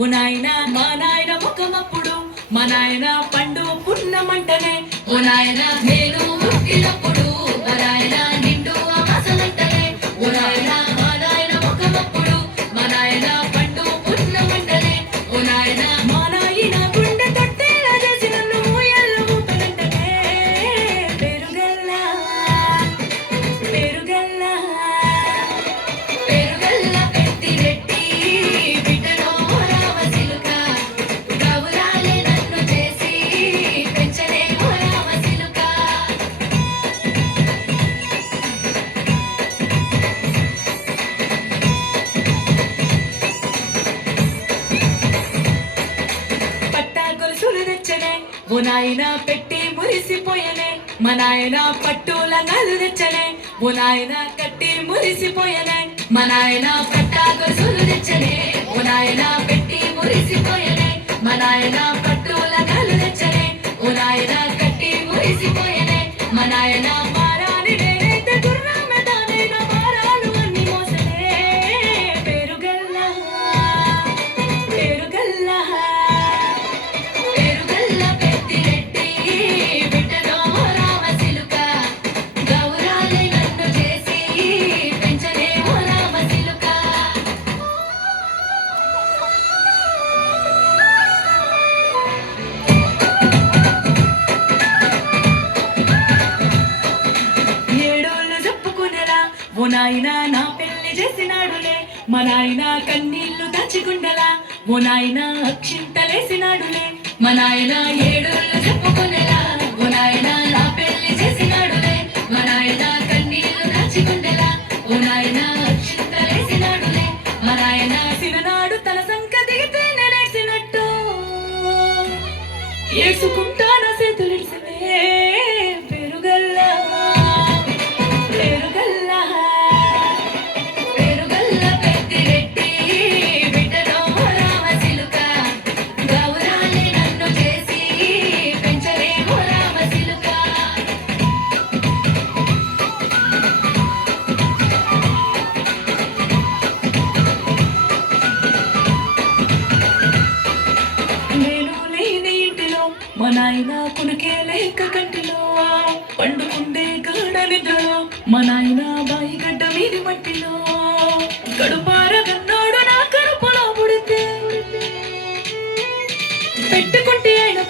ఓ నాయన మా నాయన ముఖమప్పుడు మా నాయన పండు పున్నమంటనే ఓ నాయన నేను పుట్టినప్పుడు మా నాయన నిండు అమాసమంటనే ఓ నాయన మా నాయన ముఖమప్పుడు మా నాయన పండు పున్నమంటనే ఓ నాయన మా నాయన గుండె తొట్టేలా చేసి నన్ను ఊయల్లో ఊపనంటనే పెరుగల్లా పెరుగల్లా పెరుగల్ల పెద్దిరెడ్డి బిడ్డలో రామసిలుక గౌరాలే నన్ను చేసి పెంచలే రామసిలుక పట్టా గొలుసులు తెచ్చనే ఓ నాయన పెట్టి మురిసిపోయనే మా నాయన పట్టు లంగాలు తెచ్చనే ఓ నాయన కట్టి మురిసిపోయనే మా నాయన పట్టా గొలుసులు తెచ్చనే ఓ నాయన పెట్టి మురిసిపోయనే మా నాయన పట్టు లంగాలు తెచ్చనే ఓ నాయన కట్టి మురిసిపోయనే మా నాయన మారాని నేనైతే గుర్రమే తానైన మారాలు అన్ని మోసలే పెరుగల్లా పెరుగల్లా పెరుగల్ల పెద్దిరెడ్డి బిడ్డలో రామసిలుక గౌరాలే నన్ను చేసి పెంచలే రామసిలుక ఏడోళ్ళు చెప్పుకునేలా ఓ నాయన నా పెళ్లి చేసినాడులే మా నాయన కన్నీళ్లు దాచిగుండలా ఓ నాయన అక్షింతలేసినాడులే మా నాయన ఏడోళ్ళు చెప్పుకునేలా ఓ నాయన నా పెళ్లి చేసినాడులే మా నాయన కన్నీళ్లు దాచిగుండలా ఓ నాయన అక్షింతలేసినాడులే మా నాయన సిననాడు తన సంక దిగితే నేనేసినట్టు ఏసుకుంటాన చేతులిడిసినే పెరుగల్లా పెరుగల్లా పెరుగల్ల పెద్దిరెడ్డి బిడ్డలో రామసిలుక గౌరాలే నన్ను చేసి పెంచలే రామసిలుక నేను లేని ఇంటిలో మా నాయన కునుకే లేక కంటిలో పండుకుండే గాఢ నిద్రలో మా నాయన బాయి గడ్డ మీది మట్టిలో కడుపార కన్నాడు నా కడుపులో పుడితే పెట్టుకుంటే ఆయన